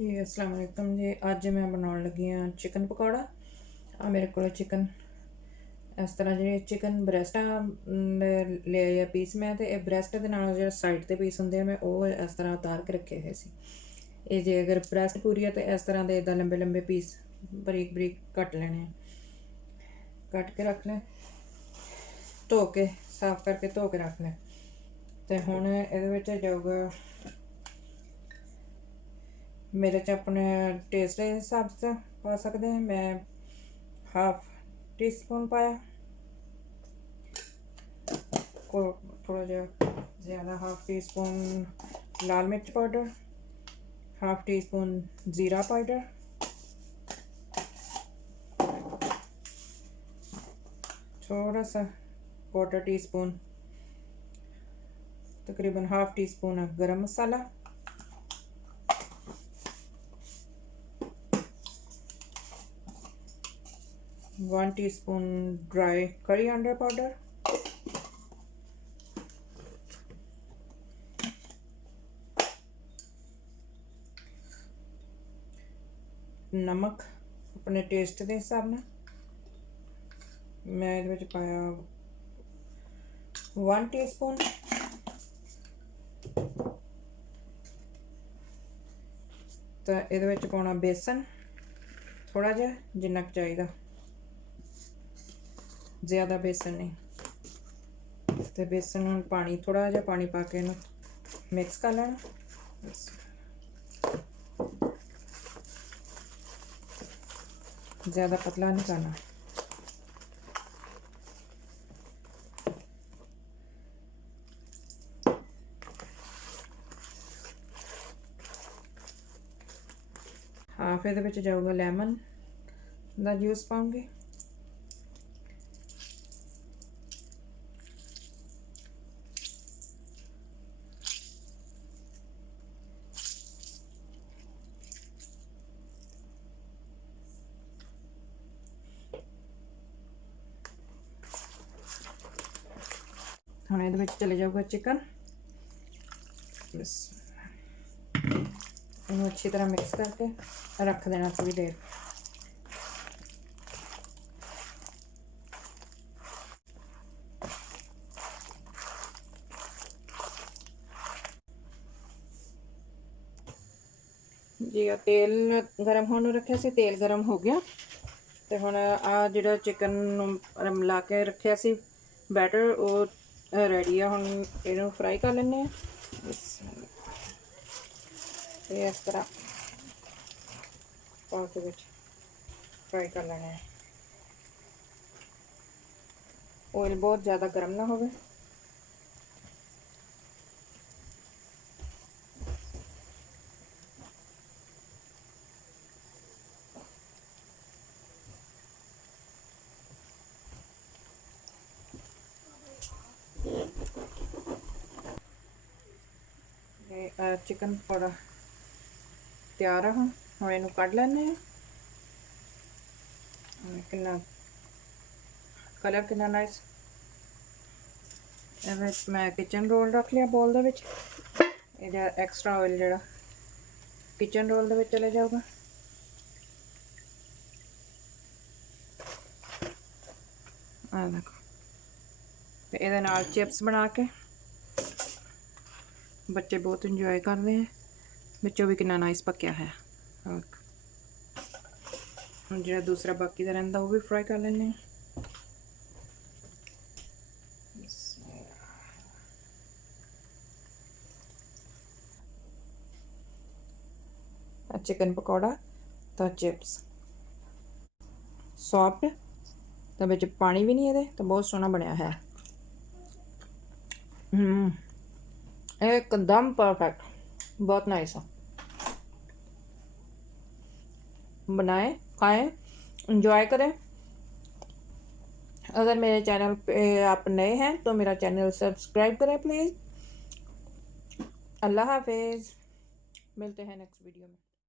जी अस्सलाम वालेकुम जी। अज मैं बनाने लगी हाँ चिकन पकौड़ा। आ मेरे को चिकन इस तरह जो चिकन ब्रैस्ट ले आए पीस मैं तो ब्रैस्ट के नाल जो साइड के पीस होंगे मैं वो इस तरह उतार के रखे हुए सी। ये जे अगर ब्रैस्ट पूरी है तो इस तरह के इदा लंबे लंबे पीस बरीक बरीक कट लेने, कट के रख लें, धो के साफ करके धो के रख लें। तो हुण ये जाऊगा मेरे च अपने टेस्ट के हिसाब से पा सकते हैं। मैं हाफ टी स्पून पाया, को थोड़ा ज़्यादा हाफ टी स्पून लाल मिर्च पाउडर, हाफ टी स्पून ज़ीरा पाउडर, थोड़ा सा क्वार्टर टी स्पून तकरीबन half teaspoon garam masala, one teaspoon dry coriander powder, नमक अपने टेस्ट के हिसाब से मैं ये पाया 1 टी स्पून, तो ये पाना बेसन थोड़ा जहा जिन्ना क चाहिए, ज़्यादा बेसन नहीं। तो बेसन पानी थोड़ा जहा पानी पा के मिक्स कर लेना। ज़्यादा पतला नहीं करना। हाफ ये जाऊगा लैमन का जूस पाऊंगी, हम ये चले जाऊगा चिकन। बस इन्हें अच्छी तरह मिक्स करके रख देना थोड़ी देर। जी तेल गर्म होने रखे से तेल गर्म हो गया। तो हुण आ जिहड़ा चिकन मिला के रखे सी बैटर वो रेडी है। हुण इहनूं फ्राई कर लेने। इस तरह पा के विच फ्राई कर लेना है। ऑयल बहुत ज़्यादा गर्म ना होवे। चिकन पकौड़ा तैयार है। हम इनू कढ़ लेने। कितना कलर कितना नाइस। मैं किचन रोल रख लिया बोल दे विच। एक्स्ट्रा ऑयल जो किचन रोल दे विच चले जाऊगा। आ देखो तो ये नाल चिप्स बना के बच्चे बहुत इंजॉय करते हैं। बच्चों भी कितना नाइस पक्या है। जो दूसरा बाकी का रहा वो भी फ्राई कर लेने। चिकन पकौड़ा तो चिप्स सॉफ्ट तो बिच पानी भी नहीं है तो बहुत सोहना बनया है। एकदम परफेक्ट, बहुत नाइस है। बनाएं, खाएं, इंजॉय करें। अगर मेरे चैनल पे आप नए हैं तो मेरा चैनल सब्सक्राइब करें प्लीज़। अल्लाह हाफिज़। मिलते हैं नेक्स्ट वीडियो में।